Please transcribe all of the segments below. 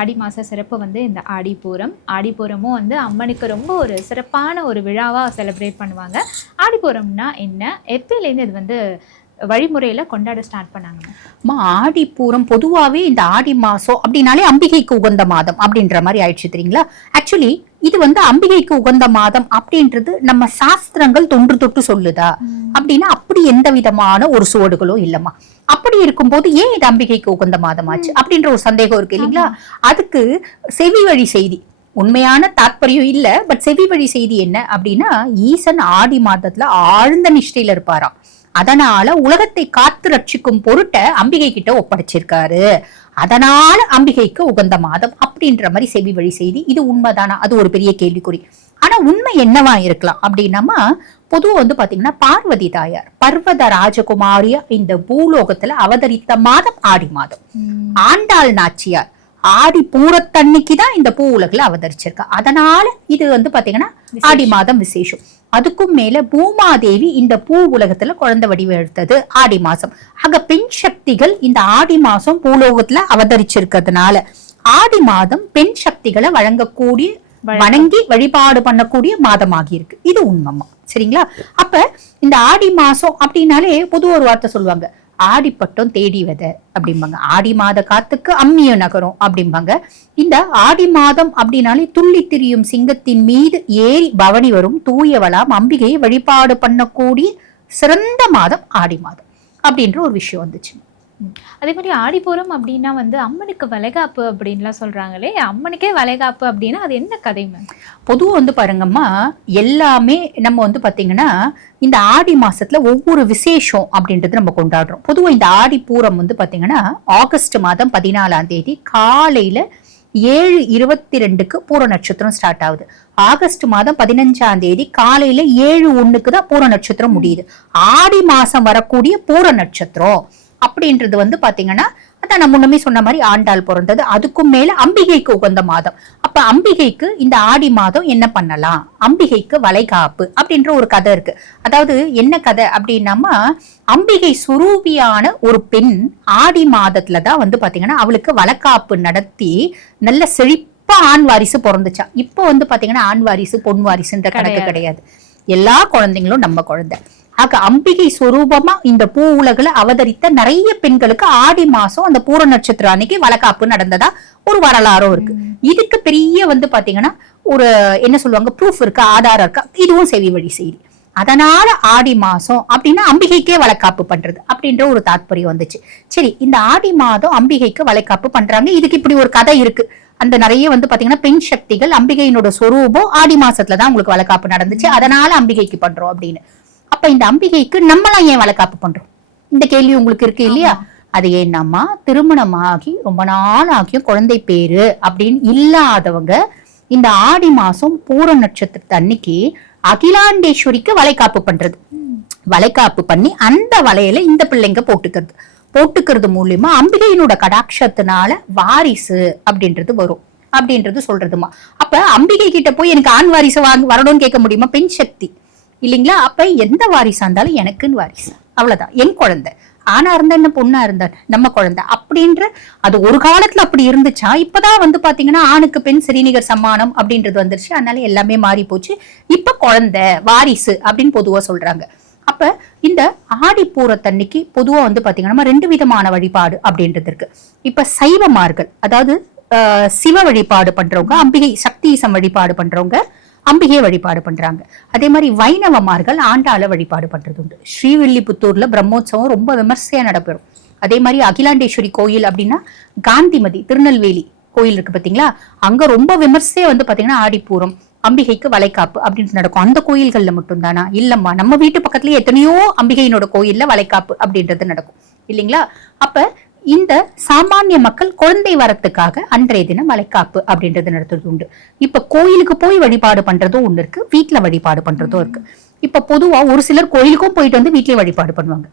ஆடி மாத சிறப்பு வந்து இந்த ஆடிப்பூரம். ஆடிப்பூரமும் வந்து அம்மனுக்கு ரொம்ப ஒரு சிறப்பான ஒரு விழாவாக செலிப்ரேட் பண்ணுவாங்க. ஆடிப்பூரம்னா என்ன, எப்பயிலேருந்து இது வந்து வழிமுறையில கொண்டாட ஸ்டார்ட் பண்ணாங்க? ஆடிப்பூரம் பொதுவாகவே இந்த ஆடி மாசம் அப்படின்னாலே அம்பிகைக்கு உகந்த மாதம் அப்படின்ற மாதிரி ஆயிடுச்சு தெரியுங்களா. ஆக்சுவலி இது வந்து அம்பிகைக்கு உகந்த மாதம் அப்படின்றது நம்ம சாஸ்திரங்கள் தொன்று தொட்டு சொல்லுதா அப்படின்னா அப்படி எந்த விதமான ஒரு சுவடுகளும் இல்லம்மா. அப்படி இருக்கும்போது ஏன் இது அம்பிகைக்கு உகந்த மாதம் ஆச்சு அப்படின்ற ஒரு சந்தேகம் இருக்கு இல்லைங்களா. அதுக்கு செவி வழி செய்தி, உண்மையான தாற்பயம் இல்ல, பட் செவி வழி செய்தி என்ன அப்படின்னா, ஈசன் ஆடி மாதத்துல ஆழ்ந்த நிஷ்டையில இருப்பாராம். அதனால உலகத்தை காத்து ரட்சிக்கும் பொருட்ட அம்பிகை கிட்ட ஒப்படைச்சிருக்காரு. அதனால அம்பிகைக்கு உகந்த மாதம் அப்படின்ற மாதிரி செவி வழி செய்தி. இது உண்மைதானா? அது ஒரு பெரிய கேள்விக்குறி. ஆனா உண்மை என்னவா இருக்கலாம் அப்படின்னா, பொதுவா வந்து பாத்தீங்கன்னா பார்வதி தாயார் பர்வத ராஜகுமாரியா இந்த பூலோகத்துல அவதரித்த மாதம் ஆடி மாதம். ஆண்டாள் நாச்சியார் ஆடி பூரத்தன்னைக்குதான் இந்த பூ உலகில் அவதரிச்சிருக்கா. அதனால இது வந்து பாத்தீங்கன்னா ஆடி மாதம் விசேஷம். அதுக்கும் மேல பூமாதேவி இந்த பூ உலகத்துல குழந்தை வடிவம் எடுத்தது ஆடி மாசம். ஆக பெண் சக்திகள் இந்த ஆடி மாசம் பூலோகத்துல அவதரிச்சிருக்கிறதுனால ஆடி மாதம் பெண் சக்திகளை வழங்கக்கூடிய, வணங்கி வழிபாடு பண்ணக்கூடிய மாதமாகி இருக்கு. இது உண்மைமா, சரிங்களா. அப்ப இந்த ஆடி மாசம் அப்படின்னாலே பொது ஒரு வார்த்தை சொல்லுவாங்க, ஆடிப்பட்டம் தேடி வித அப்படிம்பாங்க. ஆடி மாத காத்துக்கு அம்மிய நகரம் அப்படிம்பாங்க. இந்த ஆடி மாதம் அப்படின்னாலே துள்ளி திரியும் சிங்கத்தின் மீது ஏறி பவனி வரும் தூயவளாம் அம்பிகையை வழிபாடு பண்ணக்கூடிய சிறந்த மாதம் ஆடி மாதம் அப்படின்ற ஒரு விஷயம் வந்துச்சு. அதே மாதிரி ஆடிப்பூரம் அப்படின்னா வந்து அம்மனுக்கு வளைகாப்பு அப்படின்லாம் சொல்றாங்களே, அம்மனுக்கே வளைகாப்பு அப்படின்னா அது என்ன கதை மேம்? பொதுவாக வந்து பாருங்கம்மா, எல்லாமே நம்ம வந்து பாத்தீங்கன்னா இந்த ஆடி மாசத்துல ஒவ்வொரு விசேஷம் அப்படின்றது நம்ம கொண்டாடுறோம். பொதுவாக இந்த ஆடிப்பூரம் வந்து பாத்தீங்கன்னா ஆகஸ்ட் மாதம் 14ஆம் தேதி காலையில 7:22 பூர நட்சத்திரம் ஸ்டார்ட் ஆகுது. ஆகஸ்ட் மாதம் 15ஆம் தேதி காலையில 7:01 தான் பூர நட்சத்திரம் முடியுது. ஆடி மாசம் வரக்கூடிய பூர நட்சத்திரம் அப்படின்றது வந்து பாத்தீங்கன்னா அதான் நான் முன்னமே சொன்ன மாதிரி ஆண்டாள் பிறந்தது. அதுக்கும் மேல அம்பிகைக்கு உகந்த மாதம். அப்ப அம்பிகைக்கு இந்த ஆடி மாதம் என்ன பண்ணலாம், அம்பிகைக்கு வளைகாப்பு அப்படின்ற ஒரு கதை இருக்கு. அதாவது என்ன கதை அப்படின்னா, அம்பிகை சுரூபியான ஒரு பெண் ஆடி மாதத்துலதான் வந்து பாத்தீங்கன்னா அவளுக்கு வளைகாப்பு நடத்தி நல்ல செழிப்பா ஆண் வாரிசு பிறந்துச்சா. இப்போ வந்து பாத்தீங்கன்னா ஆண் வாரிசு பொன் வாரிசுன்ற கணக்கு கிடையாது. எல்லா குழந்தைங்களும் நம்ம குழந்தை. ஆக அம்பிகை சொரூபமா இந்த பூ உலகுல அவதரித்த நிறைய பெண்களுக்கு ஆடி மாசம் அந்த பூர நட்சத்திரம் அன்னைக்கு வளைகாப்பு நடந்ததா ஒரு வரலாறும் இருக்கு. இதுக்கு பெரிய வந்து பாத்தீங்கன்னா ஒரு என்ன சொல்லுவாங்க ப்ரூஃப் இருக்கு, ஆதாரம் இருக்கா, இதுவும் செவி வழி செய்தி. அதனால ஆடி மாசம் அப்படின்னா அம்பிகைக்கே வளைகாப்பு பண்றது அப்படின்ற ஒரு தாத்பரியம் வந்துச்சு. சரி, இந்த ஆடி மாதம் அம்பிகைக்கு வளைகாப்பு பண்றாங்க. இதுக்கு இப்படி ஒரு கதை இருக்கு. அந்த நிறைய வந்து பாத்தீங்கன்னா பெண் சக்திகள் அம்பிகையினோட சொரூபம் ஆடி மாசத்துலதான் உங்களுக்கு வளைகாப்பு நடந்துச்சு, அதனால அம்பிகைக்கு பண்றோம் அப்படின்னு. அப்ப இந்த அம்பிகைக்கு நம்மளாம் ஏன் வளைகாப்பு பண்றோம், இந்த கேள்வி உங்களுக்கு இருக்கு இல்லையா. அது ஏன்னாமா, திருமணமாகி ரொம்ப நாள் ஆகியும் குழந்தை பேரு அப்படின்னு இல்லாதவங்க இந்த ஆடி மாசம் பூர நட்சத்திரத்து அன்னைக்கு அகிலாண்டேஸ்வரிக்கு வளைகாப்பு பண்றது. வளைகாப்பு பண்ணி அந்த வளையல இந்த பிள்ளைங்க போட்டுக்கிறது மூலியமா அம்பிகையினோட கடாட்சத்தினால வாரிசு அப்படின்றது வரும் அப்படின்றது சொல்றதுமா. அப்ப அம்பிகை கிட்ட போய் எனக்கு ஆண் வாரிசு வரணும்னு கேட்க முடியுமா? பெண் சக்தி இல்லைங்களா. அப்ப எந்த வாரிசா இருந்தாலும் எனக்குன்னு வாரிசு, அவ்வளவுதான். என் குழந்தை ஆணா இருந்தா என்ன, பொண்ணா இருந்தா நம்ம குழந்தை அப்படின்ற அது ஒரு காலத்துல அப்படி இருந்துச்சா. இப்பதான் வந்து பாத்தீங்கன்னா ஆணுக்கு பெண் சரிநிகர் சம்மானம் அப்படின்றது வந்துருச்சு. அதனால எல்லாமே மாறி போச்சு. இப்ப குழந்தை வாரிசு அப்படின்னு பொதுவா சொல்றாங்க. அப்ப இந்த ஆடிப்பூரத்தன்னைக்கு பொதுவா வந்து பாத்தீங்கன்னா 2 விதமான வழிபாடு அப்படின்றது இருக்கு. இப்ப சைவமார்கள், அதாவது சிவ வழிபாடு பண்றவங்க, அம்பிகை சக்திசம் வழிபாடு பண்றவங்க அம்பிகையை வழிபாடு பண்றாங்க. அதே மாதிரி வைணவமார்கள் ஆண்டாள வழிபாடு பண்றது உண்டு. ஸ்ரீவில்லிபுத்தூர்ல பிரம்மோற்சவம் ரொம்ப விமர்சையா நடைபெறும். அதே மாதிரி அகிலாண்டேஸ்வரி கோயில் அப்படின்னா காந்திமதி திருநெல்வேலி கோயில் இருக்கு பாத்தீங்களா, அங்க ரொம்ப விமர்சையா வந்து பாத்தீங்கன்னா ஆடிப்பூரம் அம்பிகைக்கு வளைகாப்பு அப்படின்னு நடக்கும். அந்த கோயில்கள்ல மட்டும் தானா? இல்லம்மா, நம்ம வீட்டு பக்கத்துலயே எத்தனையோ அம்பிகையினோட கோயில்ல வளைகாப்பு அப்படின்றது நடக்கும் இல்லைங்களா. அப்ப இந்த சாமானிய மக்கள் குழந்தை வரத்துக்காக அன்றைய தினம் வளைகாப்பு அப்படின்றது நடத்துறது உண்டு. இப்ப கோயிலுக்கு போய் வழிபாடு பண்றதும் ஒண்ணு இருக்கு, வீட்டுல வழிபாடு பண்றதும் இருக்கு. இப்ப பொதுவா ஒரு சிலர் கோயிலுக்கும் போயிட்டு வந்து வீட்லயே வழிபாடு பண்ணுவாங்க.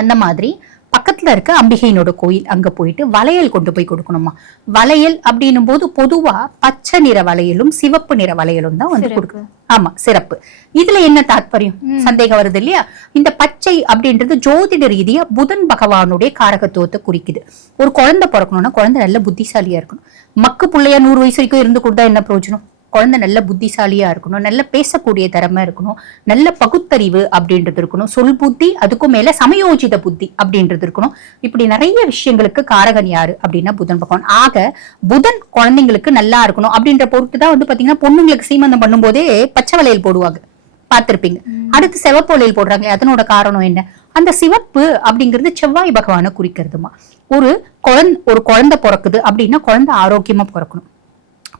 அந்த மாதிரி பக்கத்துல இருக்க அம்பிகையினோட கோயில் அங்க போயிட்டு வளையல் கொண்டு போய் கொடுக்கணுமா. வளையல் அப்படின்னும் போது பொதுவா பச்சை நிற வளையலும் சிவப்பு நிற வளையலும் தான் வந்து கொடுக்கும். ஆமா, சிறப்பு. இதுல என்ன தாற்பயம் சந்தேகம் வருது இல்லையா? இந்த பச்சை அப்படின்றது ஜோதிட ரீதியா புதன் பகவானுடைய காரகத்துவத்தை குறிக்குது. ஒரு குழந்தை பிறக்கணும்னா குழந்தை நல்ல புத்திசாலியா இருக்கணும். மக்கு பிள்ளையா 100 வயசு வரைக்கும் இருந்து கொடுத்தா என்ன பிரயோஜனம்? குழந்தை நல்ல புத்திசாலியா இருக்கணும், நல்ல பேசக்கூடிய திறமை இருக்கணும், நல்ல பகுத்தறிவு அப்படின்றது இருக்கணும், சொல் புத்தி, அதுக்கும் மேல சமயோஜித புத்தி அப்படின்றது இருக்கணும். இப்படி நிறைய விஷயங்களுக்கு காரகன் யாரு அப்படின்னா புதன் பகவான். ஆக புதன் குழந்தைங்களுக்கு நல்லா இருக்கணும் அப்படின்ற பொறுத்துதான் வந்து பாத்தீங்கன்னா பொண்ணுங்களுக்கு சீமந்தம் பண்ணும் போதே பச்சை வளையல் போடுவாங்க, பார்த்திருப்பீங்க. அடுத்து சிவப்பு வளையல் போடுறாங்க. அதனோட காரணம் என்ன? அந்த சிவப்பு அப்படிங்கிறது செவ்வாய் பகவானை குறிக்கிறதுமா. ஒரு குழந்தை பிறக்குது அப்படின்னா குழந்தை ஆரோக்கியமா பிறக்கணும்.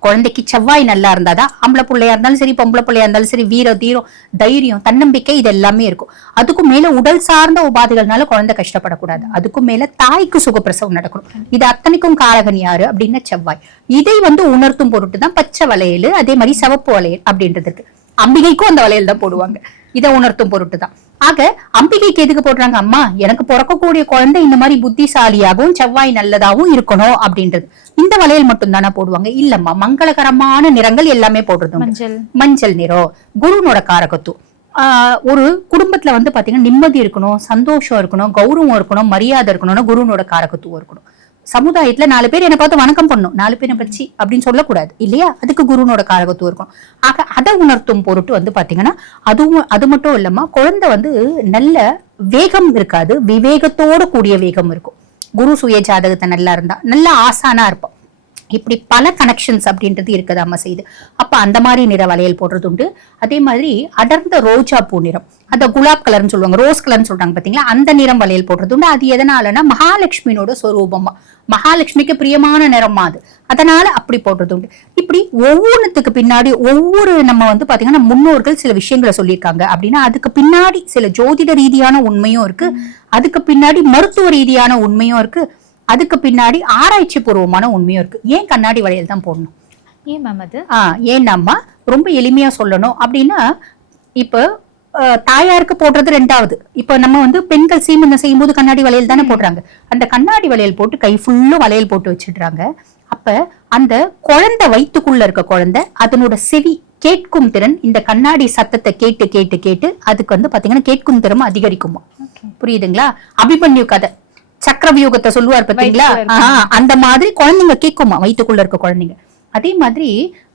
குழந்தைக்கு செவ்வாய் நல்லா இருந்தாதான் ஆம்பளை பிள்ளையா இருந்தாலும் சரி, பொம்பளை பிள்ளையா இருந்தாலும் சரி, வீர தீரம், தைரியம், தன்னம்பிக்கை, இது எல்லாமே இருக்கும். அதுக்கும் மேல உடல் சார்ந்த உபாதைகள்னால குழந்தை கஷ்டப்படக்கூடாது. அதுக்கும் மேல தாய்க்கு சுகப்பிரசவம் நடக்கணும். இது அத்தனைக்கும் காரகன் யாரு அப்படின்னா செவ்வாய். இதை வந்து உணர்த்தும் பொருட்டு தான் பச்சை வளையல், அதே மாதிரி சிவப்பு வளையல் அப்படின்றது இருக்கு. அம்பிகைக்கும் அந்த வளையல் தான் போடுவாங்க, இதை உணர்த்தும் பொருட்டு தான். ஆக அம்பிகைக்கு எதுக்கு போடுறாங்க? அம்மா, எனக்கு பிறக்கக்கூடிய குழந்தை இந்த மாதிரி புத்திசாலியாகவும் செவ்வாய் நல்லதாகவும் இருக்கணும் அப்படின்றது. இந்த வளையல் மட்டும் தானே போடுவாங்க? இல்லம்மா, மங்களகரமான நிறங்கள் எல்லாமே போடுறது. மஞ்சள் நிறம் குருனோட காரகத்துவம். ஒரு குடும்பத்துல வந்து பாத்தீங்கன்னா நிம்மதி இருக்கணும், சந்தோஷம் இருக்கணும், கௌரவம் இருக்கணும், மரியாதை இருக்கணும்னா குருனோட காரகத்துவம் இருக்கணும். சமுதாயத்துல 4 பேர் என்னை பார்த்து வணக்கம் பண்ணணும், 4 பேரை பற்றி அப்படின்னு சொல்லக்கூடாது இல்லையா? அதுக்கு குருனோட காரகத்துவம் இருக்கும். ஆக அதை உணர்த்தும் பொருட்டு வந்து பாத்தீங்கன்னா அது மட்டும் இல்லாம குழந்தை வந்து நல்ல வேகம் இருக்காது, விவேகத்தோட கூடிய வேகம் இருக்கும். குரு சுய ஜாதகத்தை நல்லா இருந்தா நல்ல ஆசானா இருப்போம். இப்படி பல கனெக்ஷன்ஸ் அப்படின்றது இருக்குதாம செய்யுது. அப்ப அந்த மாதிரி நிற வளையல் போடுறது உண்டு. அதே மாதிரி அடர்ந்த ரோஜா பூ நிறம், அந்த குலாப் கலர்னு சொல்லுவாங்க, ரோஸ் கலர்னு சொல்றாங்க பாத்தீங்களா, அந்த நிறம் வளையல் போடுறது உண்டு. அது எதனாலன்னா மகாலட்சுமியோட சொரூபமா, மகாலட்சுமிக்கு பிரியமான நிறமா அது, அதனால அப்படி போடுறது உண்டு. இப்படி ஒவ்வொன்றுத்துக்கு பின்னாடி ஒவ்வொரு நம்ம வந்து பாத்தீங்கன்னா முன்னோர்கள் சில விஷயங்களை சொல்லியிருக்காங்க அப்படின்னா அதுக்கு பின்னாடி சில ஜோதிட ரீதியான உண்மையும் இருக்கு, அதுக்கு பின்னாடி மருத்துவ ரீதியான உண்மையும் இருக்கு, அதுக்கு பின்னாடி ஆராய்ச்சி பூர்வமான உண்மையும் இருக்கு. ஏன் கண்ணாடி வளையல் தான் போடணும்? ஏன் மேம் அது? ஏன்னாம்மா ரொம்ப எளிமையா சொல்லணும் அப்படின்னா, இப்ப தாயாருக்கு போடுறது 2வது. இப்ப நம்ம வந்து பெண்கள் சீமந்தம் செய்யும் போது கண்ணாடி வளையல் தானே போடுறாங்க. அந்த கண்ணாடி வளையல் போட்டு கை ஃபுல்லு வளையல் போட்டு வச்சிடுறாங்க. அப்ப அந்த குழந்தை வயிற்றுக்குள்ள இருக்க குழந்தை அதனோட செவி கேட்கும் திறன் இந்த கண்ணாடி சத்தத்தை கேட்டு கேட்டு கேட்டு அதுக்கு வந்து பாத்தீங்கன்னா கேட்கும் திறமை அதிகரிக்குமா. புரியுதுங்களா? அபிமன்யு கதை சக்கரவியூகத்தை சொல்லுவார் பாத்தீங்களா, அந்த மாதிரி குழந்தைங்க கேட்குமா வயிற்றுக்குள்ள இருக்க குழந்தைங்க. அதே மாதிரி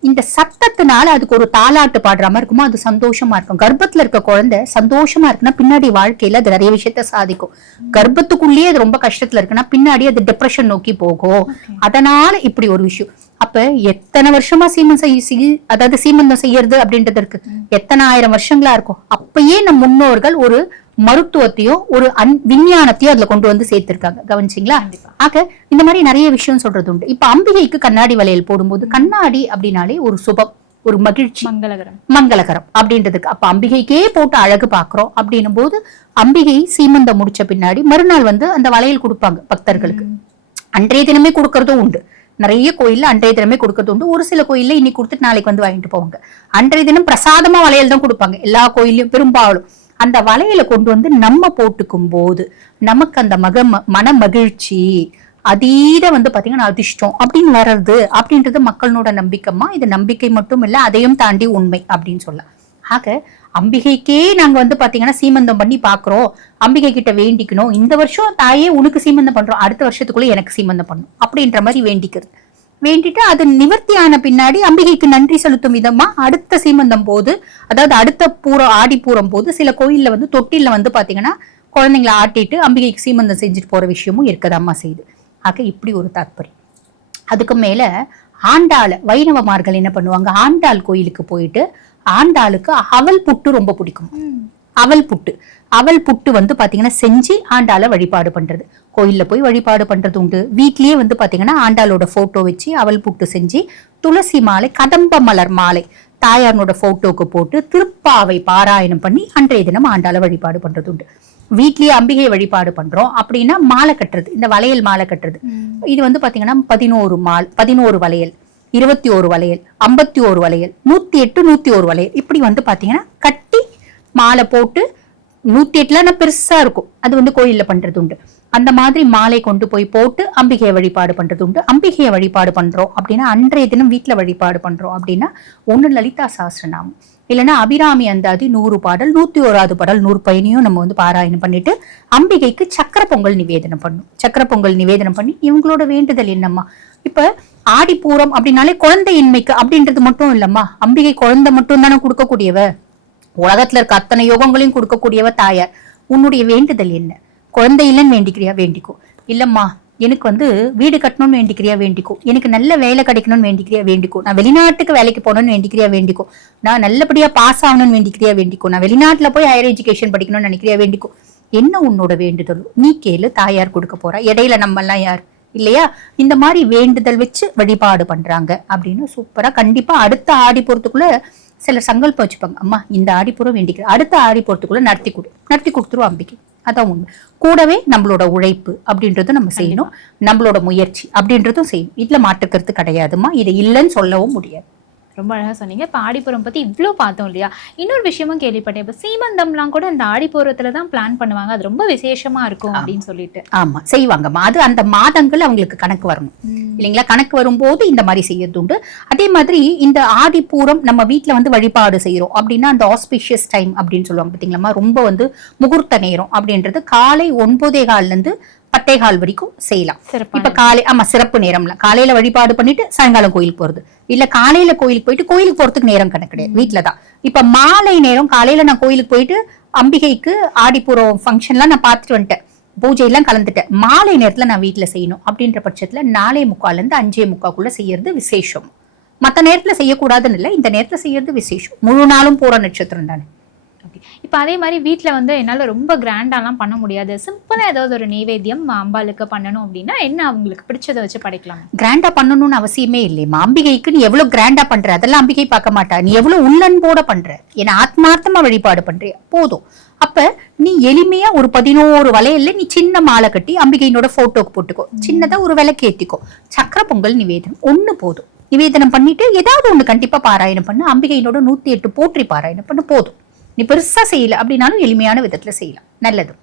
இந்த சத்தத்தினால அதுக்கு ஒரு தாலாட்டு பாடுற மாதிரி இருக்குமா, அது சந்தோஷமா இருக்கும். கர்ப்பத்துல இருக்க குழந்தை சந்தோஷமா இருக்குன்னா பின்னாடி வாழ்க்கையில அது நிறைய விஷயத்த சாதிக்கும். கர்ப்பத்துக்குள்ளேயே அது ரொம்ப கஷ்டத்துல இருக்குன்னா பின்னாடி அது டிப்ரெஷன் நோக்கி போகும். அதனால இப்படி ஒரு விஷயம். அப்ப எத்தனை வருஷமா அதாவது சீமந்தம் செய்யறது அப்படின்றது இருக்கு, எத்தனை ஆயிரம் வருஷங்களா இருக்கும். அப்பயே நம் முன்னோர்கள் ஒரு மருத்துவத்தையும் ஒரு விஞ்ஞானத்தையும் அதுல கொண்டு வந்து சேர்த்திருக்காங்க. கவனிச்சிங்களா? ஆக இந்த மாதிரி நிறைய விஷயம் சொல்றது உண்டு. இப்ப அம்பிகைக்கு கண்ணாடி வளையல் போடும்போது கண்ணாடி அப்படின்னாலே ஒரு சுபம், ஒரு மகிழ்ச்சி, மங்களகரம் அப்படின்றதுக்கு. அப்ப அம்பிகைக்கே போட்டு அழகு பாக்குறோம் அப்படின்னும் போது அம்பிகை சீமந்தம் முடிச்ச பின்னாடி மறுநாள் வந்து அந்த வளையல் கொடுப்பாங்க பக்தர்களுக்கு. அன்றைய தினமே கொடுக்கறதும் உண்டு. நிறைய கோயில்ல அன்றைய தினமே கொடுக்கறது உண்டு. ஒரு சில கோயில்ல இன்னைக்கு கொடுத்துட்டு நாளைக்கு வந்து வாங்கிட்டு போவாங்க. அன்றைய தினம் பிரசாதமா வளையல் தான் கொடுப்பாங்க எல்லா கோயிலையும் பெரும்பாலும். அந்த வளையல கொண்டு வந்து நம்ம போட்டுக்கும் போது நமக்கு அந்த மன மகிழ்ச்சி, அதீத வந்து பாத்தீங்கன்னா அதிர்ஷ்டம் அப்படின்னு வர்றது அப்படின்றது மக்களோட நம்பிக்கைமா. இது நம்பிக்கை மட்டும் இல்ல, அதையும் தாண்டி உண்மை அப்படின்னு சொல்லலாம். ஆக அம்பிகைக்கே நாங்க வந்து பாத்தீங்கன்னா சீமந்தம் பண்ணி பாக்குறோம், அம்பிகை கிட்ட வேண்டிக்கணும், இந்த வருஷம் தாயே உனக்கு சீமந்தம் பண்றோம், அடுத்த வருஷத்துக்குள்ள எனக்கு சீமந்தம் பண்ணும் அப்படின்ற மாதிரி வேண்டிக்கிறது. வேண்டிட்டு அது நிவர்த்தி ஆன பின்னாடி அம்பிகைக்கு நன்றி செலுத்தும் விதமா அடுத்த சீமந்தம் போது, அதாவது அடுத்த ஆடிப்பூரம் போது சில கோயில்ல வந்து தொட்டில வந்து பாத்தீங்கன்னா குழந்தைங்களை ஆட்டிட்டு அம்பிகைக்கு சீமந்தம் செஞ்சுட்டு போற விஷயமும் இருக்கதாம்மா செய்யுது. ஆக இப்படி ஒரு தாத்பரியம். அதுக்கு மேல ஆண்டாள வைணவமார்கள் என்ன பண்ணுவாங்க, ஆண்டாள் கோயிலுக்கு போயிட்டு ஆண்டாளுக்கு அவல் புட்டு ரொம்ப பிடிக்கும். அவல் புட்டு வந்து பாத்தீங்கன்னா செஞ்சு ஆண்டாள வழிபாடு பண்றது. கோயில்ல போய் வழிபாடு பண்றது உண்டு. வீட்லயே வந்து பாத்தீங்கன்னா ஆண்டாளோட போட்டோ வச்சு அவல் புட்டு செஞ்சு துளசி மாலை, கதம்ப மலர் மாலை தாயாரோட போட்டோக்கு போட்டு திருப்பாவை பாராயணம் பண்ணி அன்றைய தினம் ஆண்டாள வழிபாடு பண்றது உண்டு. வீட்லயே அம்பிகை வழிபாடு பண்றோம் அப்படின்னா மாலை கட்டுறது, இந்த வளையல் மாலை கட்டுறது. இது வந்து பாத்தீங்கன்னா 11 வளையல், 21 வளையல், 51 வளையல், 108, 101 வளையல், இப்படி வந்து பாத்தீங்கன்னா கட்டி மாலை போட்டு 108ல பெருசா இருக்கும், அது வந்து கோயில்ல பண்றது உண்டு. அந்த மாதிரி மாலை கொண்டு போய் போட்டு அம்பிகையை வழிபாடு பண்றது உண்டு. அம்பிகையை வழிபாடு பண்றோம் அப்படின்னா அன்றைய தினம் வீட்டுல வழிபாடு பண்றோம் அப்படின்னா ஒண்ணு லலிதா சஹஸ்ரநாமம், இல்லைன்னா அபிராமி அந்தாதி 100 பாடல், 101வது பாடல் 100 பயனையும் நம்ம வந்து பாராயணம் பண்ணிட்டு அம்பிகைக்கு சக்கரை பொங்கல் நிவேதனம் பண்ணும். சக்கரை பொங்கல் நிவேதனம் பண்ணி இவங்களோட வேண்டுதல் என்னம்மா, இப்ப ஆடிப்பூரம் அப்படின்னாலே குழந்தையின்மைக்கு அப்படின்றது மட்டும் இல்லம்மா, அம்பிகை குழந்தை மட்டும் தானே கொடுக்கக்கூடியவ, உலகத்துல இருக்க அத்தனை யோகங்களையும் கொடுக்கக்கூடியவ தாயார். உன்னுடைய வேண்டுதல் என்ன? குழந்தை இல்லைன்னு வேண்டிக்கிறியா, வேண்டிக்கோ. இல்லம்மா எனக்கு வந்து வீடு கட்டணும்னு வேண்டிக்கிறியா, வேண்டிக்கோ. எனக்கு நல்ல வேலை கிடைக்கணும்னு வேண்டிக்கிறியா, வேண்டிக்கோ. நான் வெளிநாட்டுக்கு வேலைக்கு போகணும்னு வேண்டிக்கிறியா, வேண்டிக்கோ. நான் நல்லபடியா பாஸ் ஆகணும்னு வேண்டிக்கிறியா, வேண்டிக்கோ. நான் வெளிநாட்டுல போய் ஹையர் எஜுகேஷன் படிக்கணும்னு நினைக்கிறியா, வேண்டிக்கோ. என்ன உன்னோட வேண்டுதலும் நீ கேளு, தாயார் கொடுக்க போறா. இடையில நம்ம எல்லாம் யார் இல்லையா? இந்த மாதிரி வேண்டுதல் வச்சு வழிபாடு பண்றாங்க அப்படின்னு சூப்பரா. கண்டிப்பா அடுத்த ஆடி போறதுக்குள்ள சில சங்கல்பம் வச்சுப்பாங்க, அம்மா இந்த ஆடிப்புறம் வேண்டிக்கிறேன், அடுத்த ஆடி போறதுக்குள்ள நடத்தி கொடுத்துருவோம் அம்பிகை. அதான் உண்மை. கூடவே நம்மளோட உழைப்பு அப்படின்றதும் நம்ம செய்யணும், நம்மளோட முயற்சி அப்படின்றதும் செய்யணும். இதுல மாற்றுக்கிறது கிடையாதுமா, இதை இல்லைன்னு சொல்லவும் முடியாது. ரொம்ப அழகா சொன்னீங்க. இப்போ ஆடிப்புறம் பத்தி இவ்வளோ பார்த்தோம் இல்லையா? இன்னொரு விஷயமும் கேள்விப்பட்டேன், இப்போ சீமந்தம்லாம் கூட இந்த ஆடிப்புறத்துல தான் பிளான் பண்ணுவாங்க, அது ரொம்ப விசேஷமா இருக்கும் அப்படின்னு சொல்லிட்டு. ஆமா செய்வாங்கம்மா. அது அந்த மாதங்கள் அவங்களுக்கு கணக்கு வரணும் இல்லைங்களா? கணக்கு வரும்போது இந்த மாதிரி செய்யறது உண்டு. அதே மாதிரி இந்த ஆடிப்பூரம் நம்ம வீட்டுல வந்து வழிபாடு செய்யறோம் அப்படின்னா அந்த ஆஸ்பிஷியஸ் டைம் அப்படின்னு சொல்லுவாங்க பாத்தீங்களா, ரொம்ப வந்து முகூர்த்த நேரம் அப்படின்றது காலை 9:15 10:15 வரைக்கும் செய்யலாம். இப்ப காலை சிறப்பு நேரம்ல காலையில வழிபாடு பண்ணிட்டு சாயங்காலம் கோயிலுக்கு போறது, இல்ல காலையில கோயிலுக்கு போயிட்டு கோயிலுக்கு போறதுக்கு நேரம் கணக்கு கிடையாது, வீட்டுலதான். இப்ப மாலை நேரம் காலையில நான் கோயிலுக்கு போயிட்டு அம்பிகைக்கு ஆடிப்புறம் ஃபங்க்ஷன்லாம் நான் பார்த்துட்டு வந்துட்டேன், பூஜை எல்லாம் கலந்துட்டேன். மாலை நேரத்துல நான் வீட்டுல செய்யணும் அப்படின்ற பட்சத்துல 4:45 5:45 செய்யறது விசேஷம். மத்த நேரத்துல செய்யக்கூடாதுன்னு இல்லை, இந்த நேரத்துல செய்யறது விசேஷம். முழு நாளும் பூர நட்சத்திரம் தானே. இப்போ அதே மாதிரி வீட்டில் வந்து என்னால் ரொம்ப கிராண்டாலாம் பண்ண முடியாது, சிம்பிளாக ஏதாவது ஒரு நைவேத்தியம் அம்பாளுக்கு பண்ணணும் அப்படின்னா என்ன அவங்களுக்கு பிடிச்சதை வச்சு படைக்கலாம்? கிராண்டா பண்ணணும்னு அவசியமே இல்லையம்மா. அம்பிகைக்கு நீ எவ்வளவு கிராண்டா பண்ற அதெல்லாம் அம்பிகை பார்க்க மாட்டா, நீ எவ்வளவு உள்ளன்போட பண்ற, ஏன்னா ஆத்மார்த்தமா வழிபாடு பண்றியா போதும். அப்ப நீ எளிமையா ஒரு 11 வளையல்ல நீ சின்ன மாலை கட்டி அம்பிகையினோட போட்டோக்கு போட்டுக்கோ, சின்னதா ஒரு விளக்கு ஏத்திக்கோ, சக்கரை பொங்கல் நிவேதனம் ஒண்ணு போதும். நிவேதனம் பண்ணிட்டு ஏதாவது ஒண்ணு கண்டிப்பா பாராயணம் பண்ணு, அம்பிகையினோட 108 போற்றி பாராயணம் பண்ணு போதும். நீ பெருசா செய்யல அப்படின்னாலும் எளிமையான விதத்துல செய்யலாம், நல்லது.